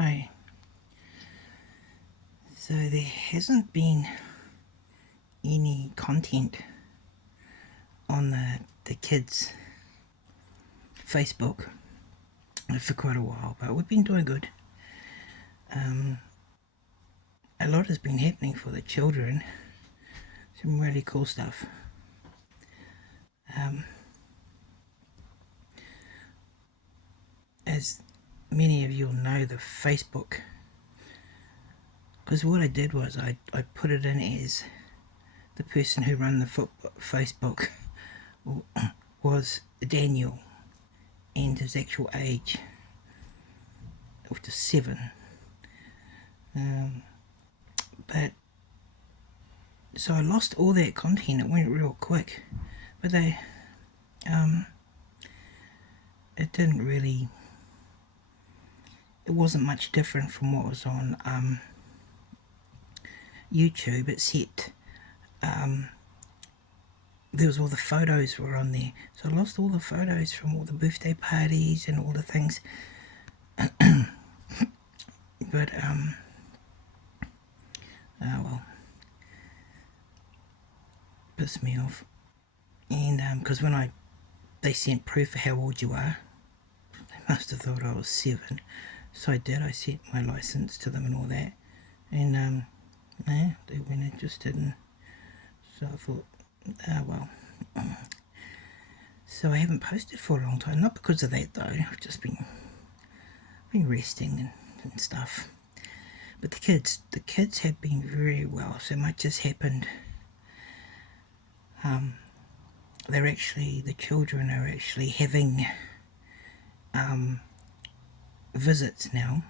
Hi. So there hasn't been any content on the kids' Facebook for quite a while, but we've been doing good. A lot has been happening for the children, some really cool stuff. As many of you will know, the Facebook, because what I did was I put it in as the person who ran the Facebook was Daniel, and his actual age, which is 7. But so I lost all that content. It went real quick, but it didn't really. It wasn't much different from what was on YouTube, except there was all the photos were on there. So I lost all the photos from all the birthday parties and all the things. But oh well, pissed me off. And because when they sent proof of how old you are, they must have thought I was 7. So I did. I sent my license to them and all that, and no, they weren't interested. And so I thought, oh well. So I haven't posted for a long time. Not because of that though. I've just been resting and stuff. But the kids have been very well. So much has happened. The children are actually having visits now.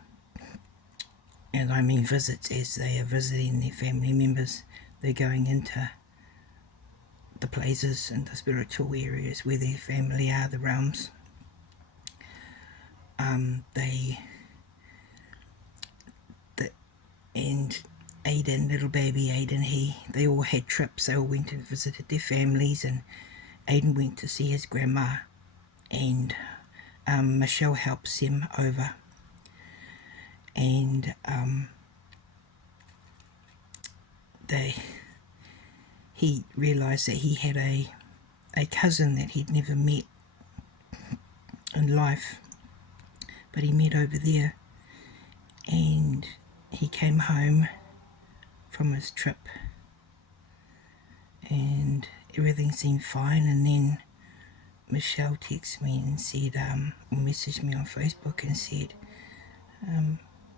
And I mean visits as they are visiting their family members. They're going into the places and the spiritual areas where their family are, the realms. And Aiden, little baby Aiden, they all had trips. They all went and visited their families, and Aiden went to see his grandma, and Michelle helps him over, and he realised that he had a cousin that he'd never met in life, but he met over there, and he came home from his trip and everything seemed fine. And then Michelle texted me and said, messaged me on Facebook and said,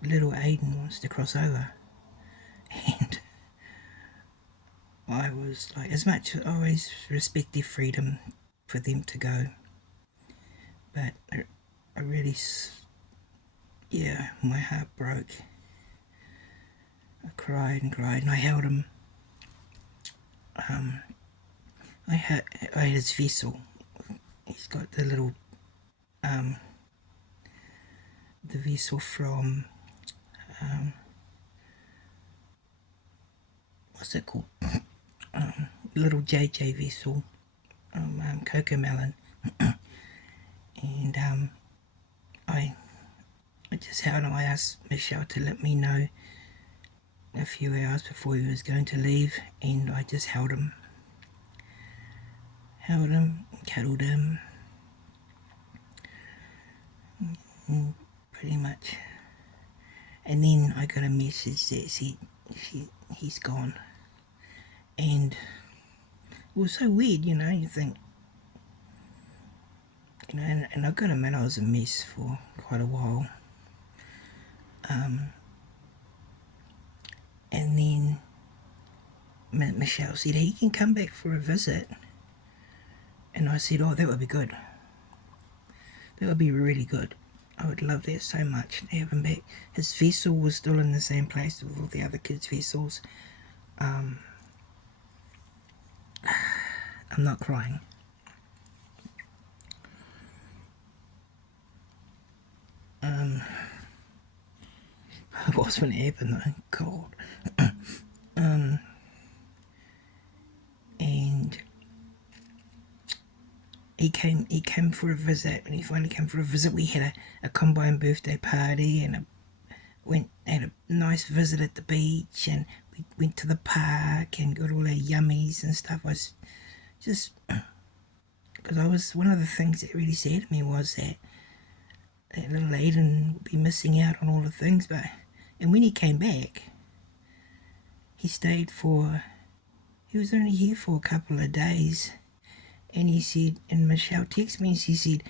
little Aiden wants to cross over. And I was like, as much as I always respect their freedom for them to go, but I really, my heart broke. I cried and I held him. I had his vessel. He's got the little, the vessel from, what's it called? Little JJ vessel, Coco Melon. And I just held him. I asked Michelle to let me know a few hours before he was going to leave, and I just held him, cuddled him, pretty much. And then I got a message that said he's gone, and it was so weird, you think, and I got to admit I was a mess for quite a while. And then Michelle said, he can come back for a visit. And I said, oh, that would be good. That would be really good. I would love that so much to have him back. His vessel was still in the same place with all the other kids' vessels. I'm not crying. What's going to happen though? God. And he came for a visit. When he finally came for a visit, we had a combined birthday party and had a nice visit at the beach, and we went to the park and got all our yummies and stuff. I was just, because one of the things that really said to me was that little Aiden would be missing out on all the things, and when he came back, he was only here for a couple of days, and he said, and Michelle texted me and she said,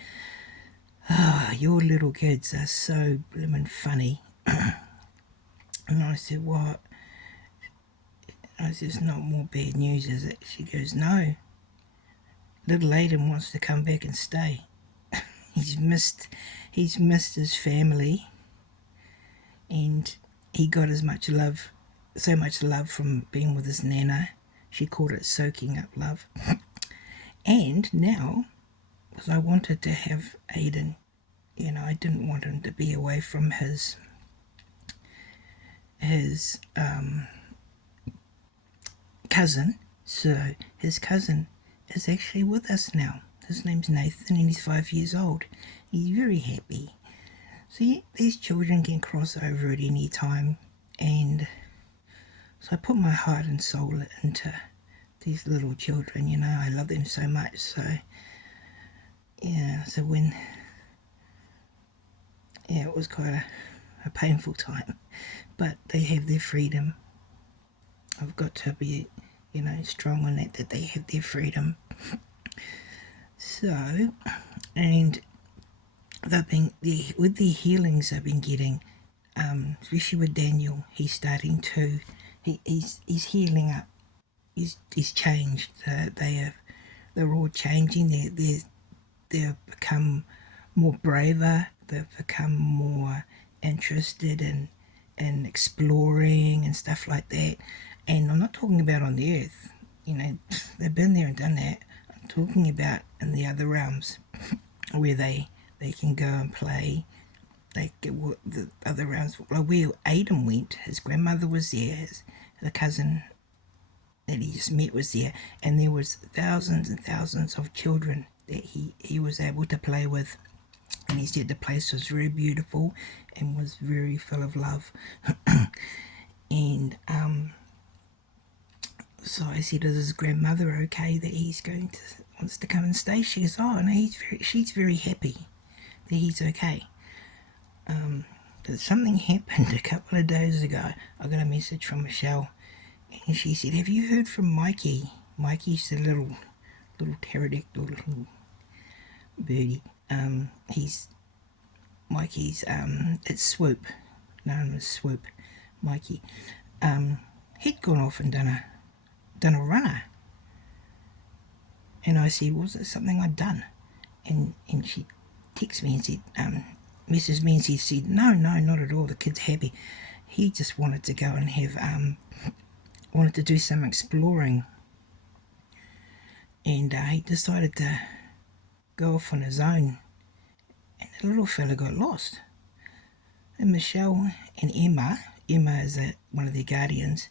your little kids are so blimmin' funny. And I said, what? I said, it's not more bad news, is it? She goes, no. Little Aiden wants to come back and stay. He's missed his family, and he got so much love from being with his nana. She called it soaking up love. And now, because I wanted to have Aiden, I didn't want him to be away from his cousin. So his cousin is actually with us now. His name's Nathan, and he's 5 years old. He's very happy. So yeah, these children can cross over at any time, and so I put my heart and soul into these little children. I love them so much. So yeah, it was quite a painful time, but they have their freedom. I've got to be, strong on that they have their freedom. So, and with the healings I've been getting, especially with Daniel, he's starting to, he's healing up. He's changed. They're all changing. They've become more braver. They've become more interested in exploring and stuff like that. And I'm not talking about on the earth. They've been there and done that. I'm talking about in the other realms where they can go and play. They get the other realms. Like where Aiden went, his grandmother was there. The cousin that he just met was there, and there was thousands and thousands of children that he was able to play with. And he said the place was very beautiful and was very full of love. And so I said, is his grandmother okay that wants to come and stay? She goes, oh no, she's very happy that he's okay. But something happened a couple of days ago. I got a message from Michelle, and she said, have you heard from Mikey? Mikey's the little pterodactyl little birdie. Mikey's it's Swoop, known as Swoop. Mikey, he'd gone off and done a runner, and I said, was it something I'd done? And she texted me and said, messaged me and she said, no, not at all. The kid's happy. He just wanted to go and wanted to do some exploring, and he decided to go off on his own, and the little fella got lost. And Michelle and Emma is one of their guardians,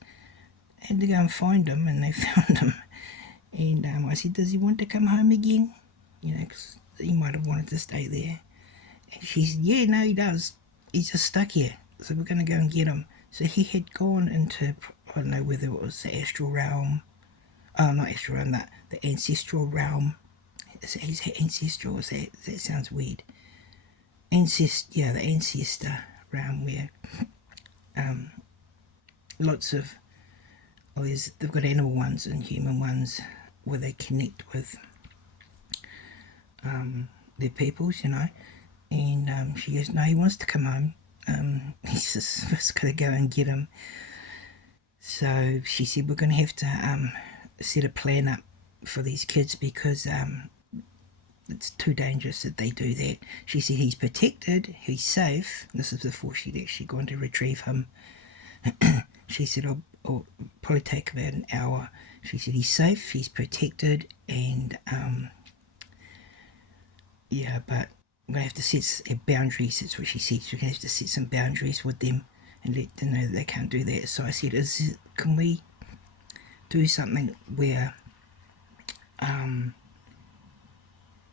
had to go and find him, and they found him. And I said, does he want to come home again? Because he might have wanted to stay there. And she said, yeah, no, he does. He's just stuck here, so we're going to go and get him. So he had gone into, I don't know whether it was the astral realm, not astral realm, the ancestral realm. He's ancestral, that sounds weird. The ancestor realm, where lots of, they've got animal ones and human ones where they connect with their peoples, and she goes, no, he wants to come home. He's just got to go and get him. So she said, we're going to have to set a plan up for these kids, because it's too dangerous that they do that. She said he's protected, he's safe. This is before she'd actually gone to retrieve him. She said, I'll probably take about an hour. She said he's safe, he's protected, and but I'm going to have to set boundaries. That's what she said. We're going to have to set some boundaries with them and let them know that they can't do that. So I said, can we do something where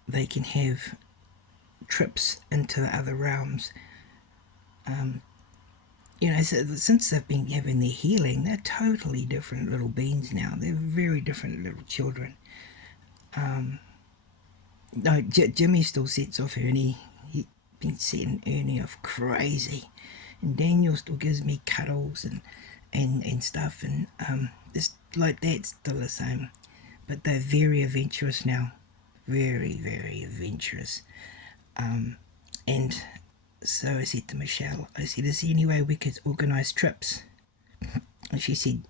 they can have trips into the other realms, you know, so since they've been having their healing, they're totally different little beings now. They're very different little children. No, Jimmy still sets off Ernie. He's been setting Ernie off crazy. And Daniel still gives me cuddles and stuff. And it's like that's still the same. But they're very adventurous now. Very, very adventurous. And so I said to Michelle, I said, is there any way we could organise trips? And she said,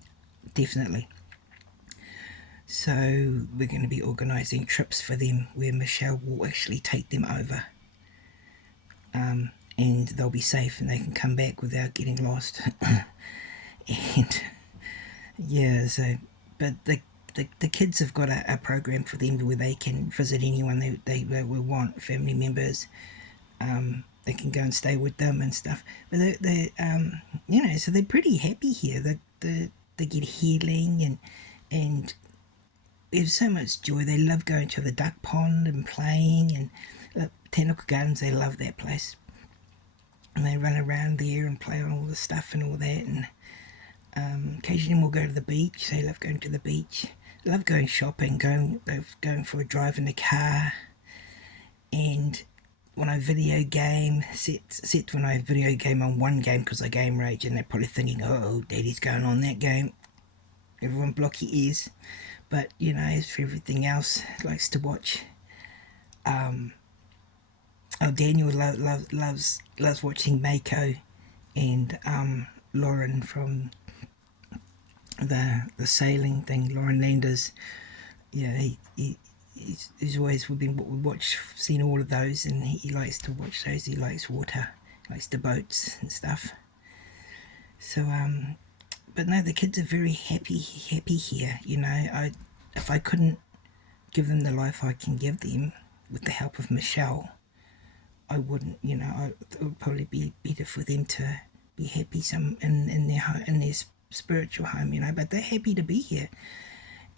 definitely. So we're going to be organising trips for them where Michelle will actually take them over. And they'll be safe and they can come back without getting lost. And yeah, so, but the kids have got a program for them where they can visit anyone they will want, family members. They can go and stay with them and stuff. But they you know, so they're pretty happy here. They get healing and there's so much joy. They love going to the duck pond and playing, and Botanical Gardens, they love that place. And they run around there and play on all the stuff and all that. And occasionally we'll go to the beach. They love going to the beach. They love going shopping, going for a drive in the car. And when I video game, except when I video game on one game because I game rage, and they're probably thinking, oh, Daddy's going on that game. Everyone block your ears. But, you know, as for everything else, likes to watch. Daniel loves watching Mako and Lauren from the sailing thing, Lauren Landers. Yeah, he's always seen all of those, and he likes to watch those. He likes water, likes the boats and stuff. So but no, the kids are very happy here. You know, if I couldn't give them the life I can give them with the help of Michelle, I wouldn't. You know, it would probably be better for them to be happy in their spiritual home. You know, but they're happy to be here,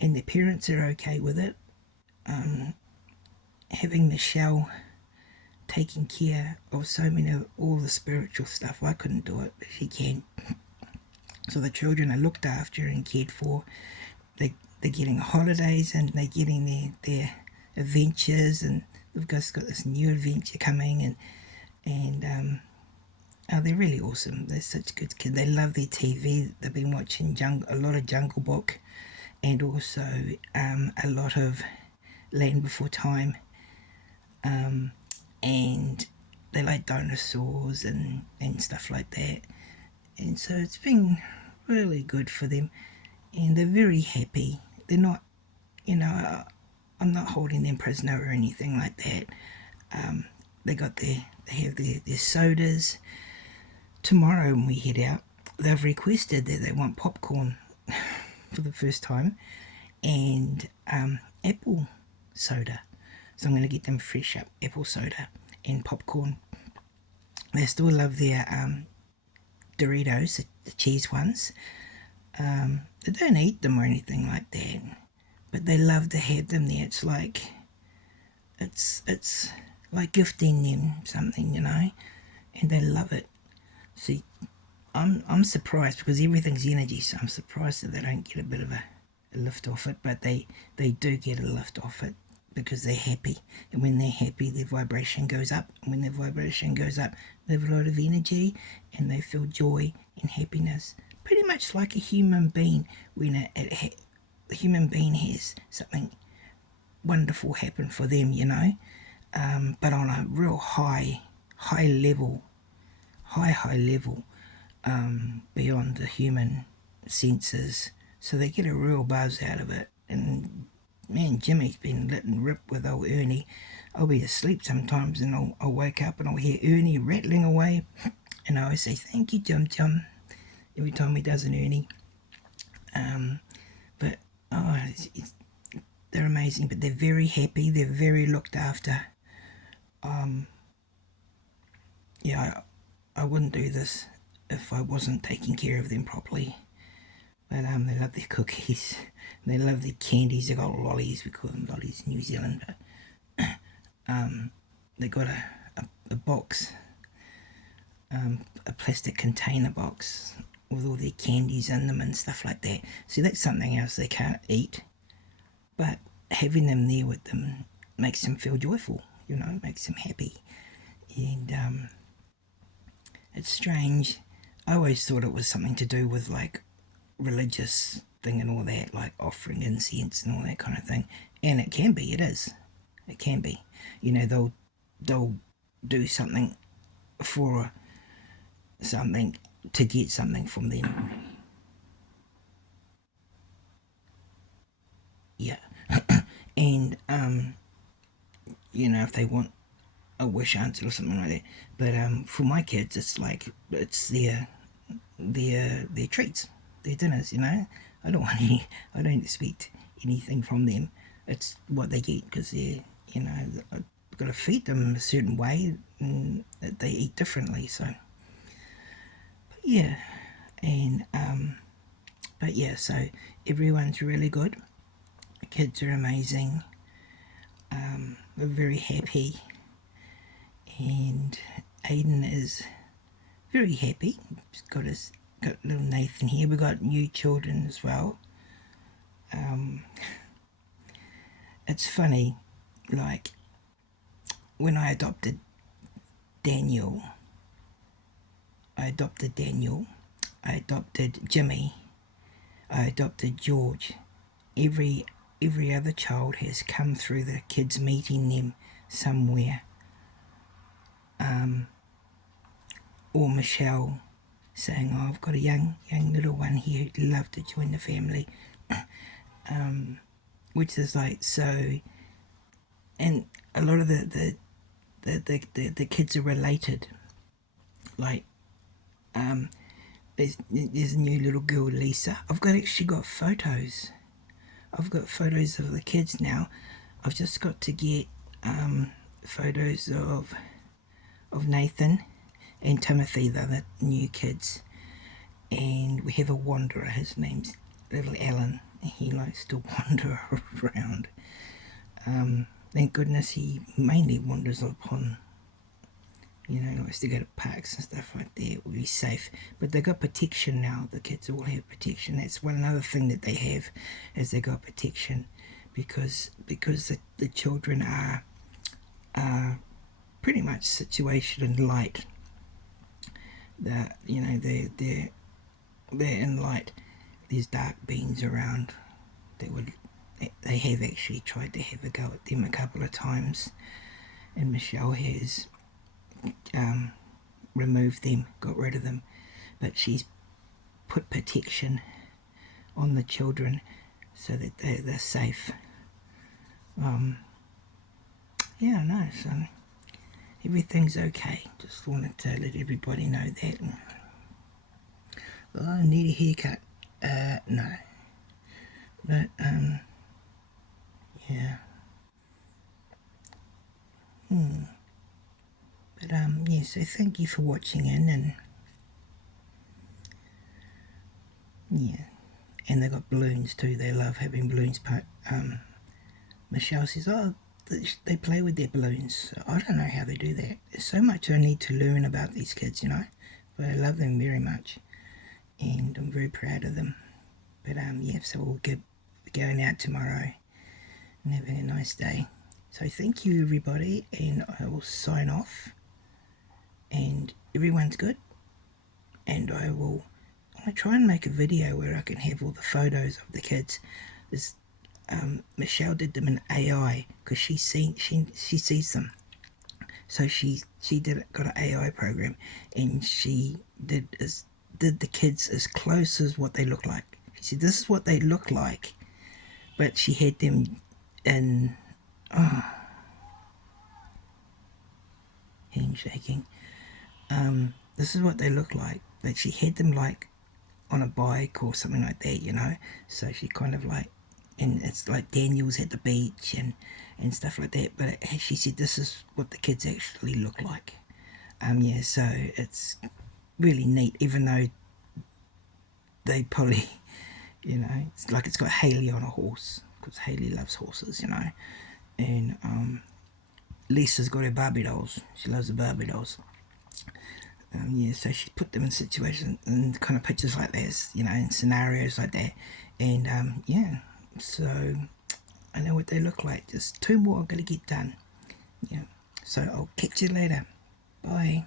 and their parents are okay with it. Having Michelle taking care of so many of all the spiritual stuff, I couldn't do it, but she can. So the children are looked after and cared for. They're getting holidays and they're getting their adventures, and they've got this new adventure coming, and they're really awesome. They're such good kids. They love their TV. They've been watching a lot of Jungle Book, and also a lot of Land Before Time, and they like dinosaurs and stuff like that. And so it's been really good for them, and they're very happy. They're not, you know, I'm not holding them prisoner or anything like that. They have their sodas. Tomorrow when we head out, they've requested that they want popcorn for the first time, and apple soda. So I'm going to get them fresh up apple soda and popcorn. They still love their Doritos, the cheese ones. They don't eat them or anything like that, but they love to have them there. It's like gifting them something, you know, and they love it. See, I'm surprised because everything's energy, so I'm surprised that they don't get a bit of a lift off it, but they do get a lift off it because they're happy, and when they're happy, their vibration goes up, and when their vibration goes up, they have a lot of energy, and they feel joy and happiness, pretty much like a human being when a human being has something wonderful happen for them, you know, but on a real high level, beyond the human senses, so they get a real buzz out of it. And man, Jimmy's been lit and ripped with old Ernie. I'll be asleep sometimes and I'll wake up and I'll hear Ernie rattling away, and I always say thank you, Jum Jum, every time he does an Ernie. But they're amazing, but they're very happy, they're very looked after. Yeah, I wouldn't do this if I wasn't taking care of them properly. But they love their cookies, they love their candies. They got lollies, we call them lollies in New Zealand. But they got a box, a plastic container box with all their candies in them and stuff like that. See, that's something else they can't eat, but having them there with them makes them feel joyful, you know, makes them happy. And it's strange. I always thought it was something to do with like religious thing and all that, like offering incense and all that kind of thing. And it can be, it is. It can be. You know, they'll do something for something to get something from them. Yeah. And you know, if they want a wish answered or something like that. But for my kids, it's like it's their treats, their dinners. You know, I don't want any. I don't expect anything from them. It's what they get because they're, you know, I've got to feed them a certain way and they eat differently. So, but yeah, and but yeah, so everyone's really good. The kids are amazing. We're very happy, and Aiden is very happy. He's got little Nathan here. We got new children as well. It's funny, like when I adopted Daniel, I adopted Jimmy, I adopted George. Every other child has come through the kids meeting them somewhere. Or Michelle saying, "Oh, I've got a young little one here who'd love to join the family," which is like so. And a lot of the kids are related. Like, there's a new little girl, Lisa. I've actually got photos. I've got photos of the kids now. I've just got to get photos of Nathan and Timothy, the new kids. And we have a wanderer. His name's little Alan. He likes to wander around. Thank goodness he mainly wanders upon, you know, likes to go to parks and stuff like that where he's safe. But they got protection now. The kids all have protection. That's one other thing that they have, is they got protection, because the children are pretty much situation in light. That, you know, they're in light. There's dark beings around that would. They have actually tried to have a go at them a couple of times, and Michelle has removed them, got rid of them, but she's put protection on the children so that they're safe. Yeah, no, so everything's okay. Just wanted to let everybody know that. Well, I need a haircut. No. But, yeah. But, yeah, so thank you for watching in, and, yeah. And they got balloons too. They love having balloons. But, Michelle says, oh, they play with their balloons. I don't know how they do that. There's so much I need to learn about these kids, you know. But I love them very much, and I'm very proud of them. But, yeah, so we'll be going out tomorrow and having a nice day. So thank you, everybody, and I will sign off. And everyone's good. And I'm gonna try and make a video where I can have all the photos of the kids. Michelle did them in AI because she sees them. So she got an AI program, and she did the kids as close as what they look like. She said this is what they look like, but she had them in handshaking. This is what they look like, but she had them like on a bike or something like that, you know. So she kind of like, and it's like Daniel's at the beach and stuff like that. But she said this is what the kids actually look like. Yeah, so it's really neat, even though they probably, you know, it's like it's got Haley on a horse, because Haley loves horses, you know. And Lisa's got her Barbie dolls. She loves the Barbie dolls. Yeah, so she put them in situations and kind of pictures like this, you know, in scenarios like that. And yeah, so I know what they look like. Just 2 more I'm going to get done. Yeah, so I'll catch you later. Bye.